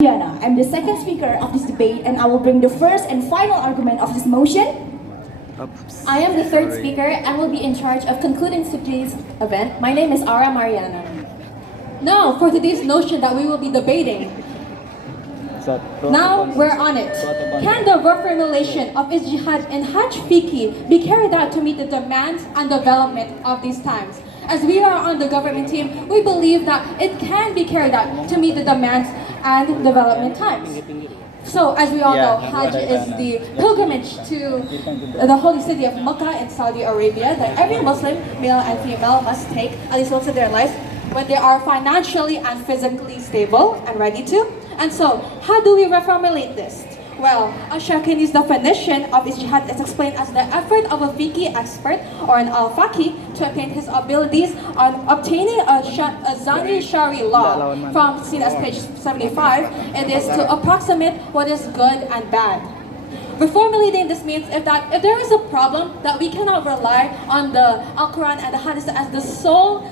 Diana. I'm the second speaker of this debate and I will bring the first and final argument of this motion. I am the third speaker and will be in charge of concluding today's event. My name is Ara Mariana. Now, for today's notion that we will be debating. Now, we're on it. Can the reformulation of Ijtihad and Hajj Fiqh be carried out to meet the demands and development of these times? As we are on the government team, we believe that it can be carried out to meet the demands and development times. So, as we all know, Hajj is the pilgrimage to the holy city of Mecca in Saudi Arabia that every Muslim, male and female, must take at least once in their life when they are financially and physically stable and ready to. And so, how do we reformulate this? Well, Ash-Shawkani's definition of Ijtihad is explained as the effort of a fiqh expert or an al-faqih to attain his abilities on obtaining a Zani Shari law from seen as page 75. It is to approximate what is good and bad. Reformulating this means if there is a problem that we cannot rely on the Al-Quran and the Hadith as the sole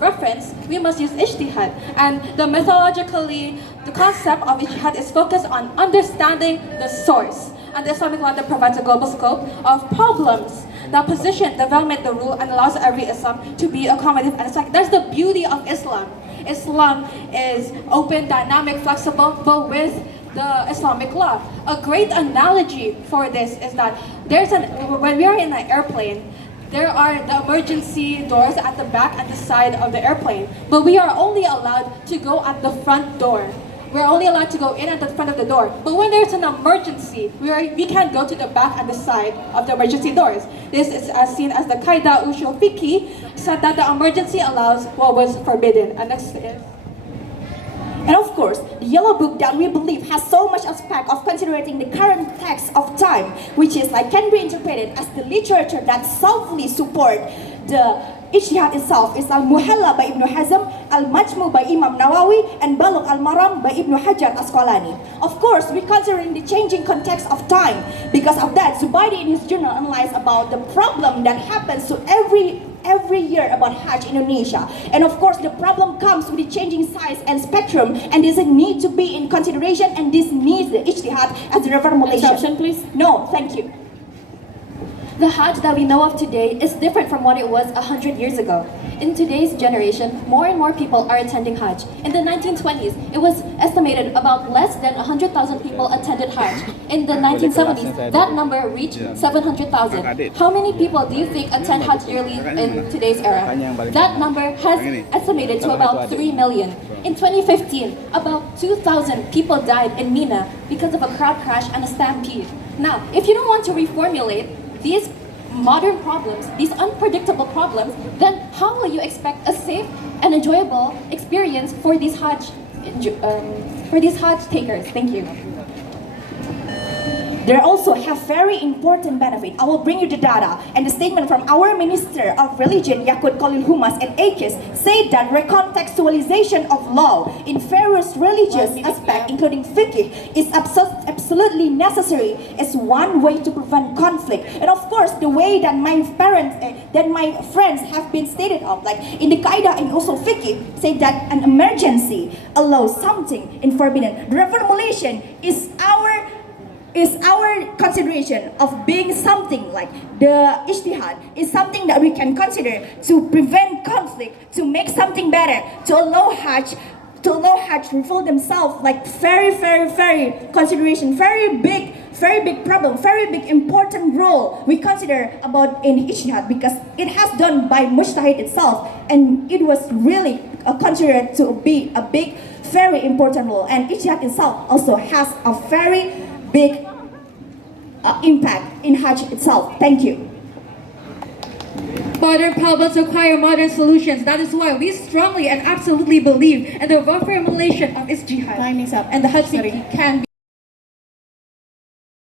reference, we must use Ijtihad. And methodologically, the concept of Ijtihad is focused on understanding the source. And the Islamic law that provides a global scope of problems that position, development, the rule, and allows every Islam to be accommodative. And it's like, that's the beauty of Islam. Islam is open, dynamic, flexible, but with the Islamic law. A great analogy for this is that when we are in an airplane, there are the emergency doors at the back and the side of the airplane, but we are only allowed to go at the front door. We're only allowed to go in at the front of the door. But when there's an emergency, we can't go to the back and the side of the emergency doors. This is as seen as the Qaida Ushul Fiqh said that the emergency allows what was forbidden. And next is. And of course, the Yellow Book that we believe has so much aspect of considering the current text of time, which is can be interpreted as the literature that soundly support the Ijtihad itself is Al-Muhalla by Ibn Hazm, Al-Majmu by Imam Nawawi, and Balugh al-Maram by Ibn Hajar Asqalani. Of course, we're considering the changing context of time. Because of that, Zubaydi in his journal analyzed about the problem that happens to every year about Hajj in Indonesia. And of course, the problem comes with the changing size and spectrum, and this need to be in consideration, and this needs the Ijtihad as a reformulation. Interruption, please. No, thank you. The Hajj that we know of today is different from what it was 100 years ago. In today's generation, more and more people are attending Hajj. In the 1920s, it was estimated about less than 100,000 people attended Hajj. In the 1970s, that number reached 700,000. How many people do you think attend Hajj yearly in today's era? That number has estimated to about 3 million. In 2015, about 2,000 people died in Mina because of a crowd crash and a stampede. Now, if you don't want to reformulate these modern problems, these unpredictable problems, then how will you expect a safe and enjoyable experience for these Hajj takers? Thank you. They also have very important benefit. I will bring you the data and the statement from our Minister of Religion, Yakut Khalil Humas and AKIS, said that recontextualization of law in various religious aspects, including fiqh, is absolutely necessary as one way to prevent conflict. And of course, the way that my friends have been stated of, in the Qaida and also fiqh, say that an emergency allows something in forbidden. The reformulation is our consideration of being something like the Ijtihad is something that we can consider to prevent conflict, to make something better, to allow Hajj to fulfill themselves very consideration, very big problem, very big important role we consider about in Ijtihad because it has done by Mujtahid itself and it was really considered to be a big, very important role. And Ijtihad itself also has a very big impact in Hajj itself. Thank you. Modern problems require modern solutions. That is why we strongly and absolutely believe in the reformulation of Ijtihad. Time is up. And the Hajj can be